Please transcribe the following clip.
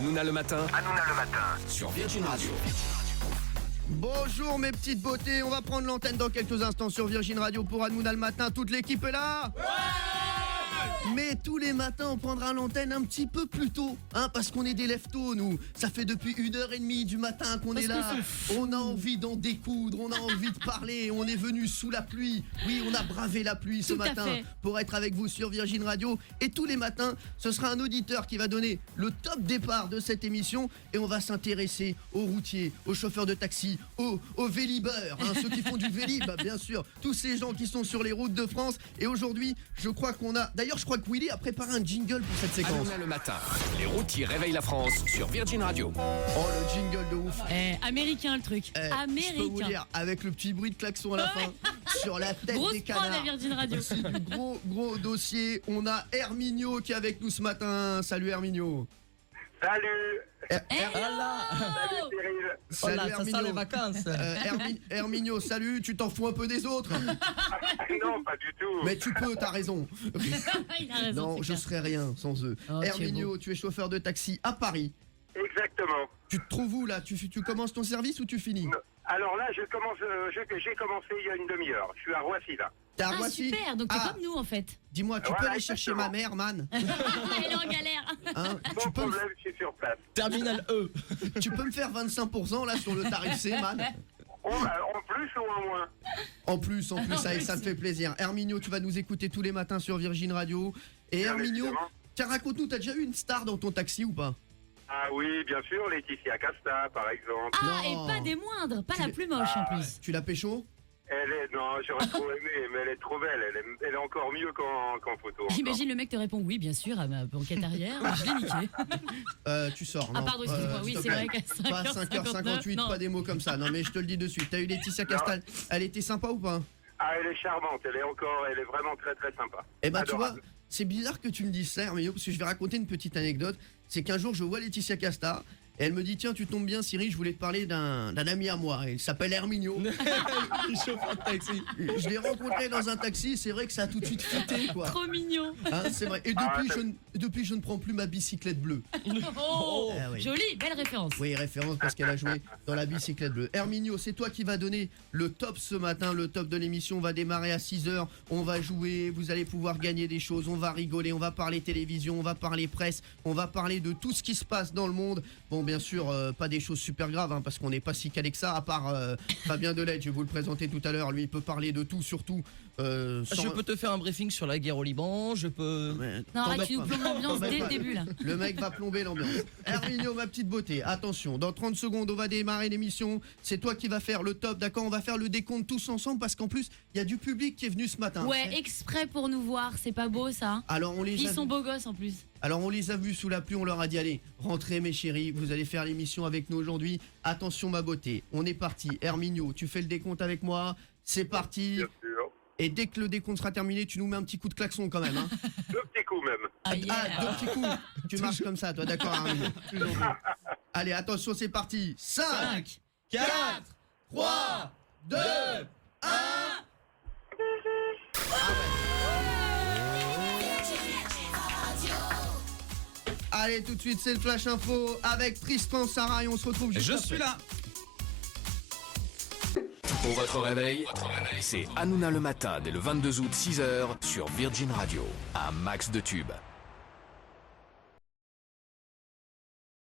Hanouna le matin. Hanouna le matin. Sur Virgin Radio. Bonjour mes petites beautés, on va prendre l'antenne dans quelques instants sur Virgin Radio pour Hanouna le matin. Toute l'équipe est là ? Mais tous les matins on prendra l'antenne un petit peu plus tôt, parce qu'on est des lève-tôt nous. Ça fait depuis 1h30 du matin qu'on est là. On a envie d'en découdre, on a envie de parler. On est venu sous la pluie. Oui, on a bravé la pluie ce matin pour être avec vous sur Virgin Radio. Et tous les matins, ce sera un auditeur qui va donner le top départ de cette émission. Et on va s'intéresser aux routiers, aux chauffeurs de taxi, aux vélibeurs, ceux qui font du vélib, bien sûr. Tous ces gens qui sont sur les routes de France. Et aujourd'hui, je crois qu'on a... D'ailleurs, je crois que Willy a préparé un jingle pour cette séquence. Hanouna le matin. Les routiers réveillent la France sur Virgin Radio. Oh, le jingle de ouf. Américain le truc. Américain. Je peux vous dire, avec le petit bruit de klaxon à la fin, sur la tête grosse des canards. à Virgin Radio. C'est du gros dossier. On a Herminio qui est avec nous ce matin. Salut Herminio. Salut. Salut Cyril. Salut ça Herminio. sent les vacances. Herminio, salut, tu t'en fous un peu des autres? Non, pas du tout. Mais tu peux, t'as raison. Il a raison. Non, je serais rien sans eux. Oh, Herminio, tu es chauffeur de taxi à Paris. Exactement. Tu te trouves où là? Tu commences ton service ou tu finis? Alors là, j'ai commencé il y a une demi-heure. Je suis à Roissy là. T'es à Ah Roissy? super, donc t'es comme nous en fait. Dis-moi, tu peux Voilà, aller chercher exactement. ma mère, man? Elle est en galère. Sans problème, je suis sur place. Terminal E. Tu peux me faire 25% là sur le tarif C, man? En plus ou en moins? En plus, ça me fait plaisir. Herminio, tu vas nous écouter tous les matins sur Virgin Radio. Et Bien Herminio, évidemment. tiens, raconte-nous, t'as déjà eu une star dans ton taxi ou pas? Ah oui, bien sûr, Laetitia Casta, par exemple. Ah, Non. et pas des moindres, pas Tu la l'es- plus moche en plus. Tu l'as pécho? Non, j'aurais trop aimé, mais elle est trop belle. Elle est encore mieux qu'en photo. encore. J'imagine le mec te répond oui, bien sûr, à ma banquette arrière. Je l'ai niqué. Tu sors, Ah, non? pardon, excuse-moi, oui, s'il te c'est plaît. vrai qu'à Pas 5h58, 5h58, non. pas des mots comme ça. Non, mais je te le dis de suite. T'as eu Laetitia Castal. Elle était sympa ou pas? Ah, elle est charmante. Elle est vraiment très très sympa. Eh ben, tu vois, Adorable. c'est bizarre que tu me dises ça, Herminio, parce que je vais raconter une petite anecdote. C'est qu'un jour, je vois Laetitia Casta. Et elle me dit, tiens, tu tombes bien, Cyril, je voulais te parler d'un ami à moi. Il s'appelle Herminio. Il chauffe un taxi. Je l'ai rencontré dans un taxi, c'est vrai que ça a tout de suite fité, quoi. Trop mignon. C'est vrai. Et depuis, je ne prends plus ma bicyclette bleue. Oh, Ah oui. joli, belle référence. Oui, référence parce qu'elle a joué dans la bicyclette bleue. Herminio, c'est toi qui vas donner le top ce matin. Le top de l'émission, on va démarrer à 6h. On va jouer, vous allez pouvoir gagner des choses. On va rigoler, on va parler télévision, on va parler presse. On va parler de tout ce qui se passe dans le monde. Bon, bien sûr, pas des choses super graves, parce qu'on n'est pas si calé que ça, à part Fabien Delette, je vais vous le présenter tout à l'heure. Lui, il peut parler de tout, surtout. Je peux te faire un briefing sur la guerre au Liban, je peux... Ouais, Non, arrête, t'embête tu nous pas. plombes l'ambiance T'embête dès le pas. début là. Le mec va plomber l'ambiance. Herminio, ma petite beauté, attention, dans 30 secondes, on va démarrer l'émission. C'est toi qui vas faire le top, d'accord? On va faire le décompte tous ensemble parce qu'en plus, il y a du public qui est venu ce matin. Ouais, exprès pour nous voir, c'est pas beau ça. Alors on les Ils a sont beaux gosses en plus. Alors on les a vus sous la pluie, on leur a dit allez, rentrez mes chéris, vous allez faire l'émission avec nous aujourd'hui. Attention ma beauté, on est parti. Herminio, tu fais le décompte avec moi, c'est parti. Bien sûr. Et dès que le décompte sera terminé, tu nous mets un petit coup de klaxon quand même. 2 petits coups même. Ah, yeah. Deux petits coups. Tu marches comme ça, toi, d'accord, Herminio? Allez, attention, c'est parti. 5, 4, 3, 2, 1. Allez, tout de suite, c'est le Flash Info avec Tristan, Sarah et on se retrouve juste Je après. suis là. Pour votre réveil, c'est Hanouna le matin dès le 22 août 6h sur Virgin Radio. Un max de tubes.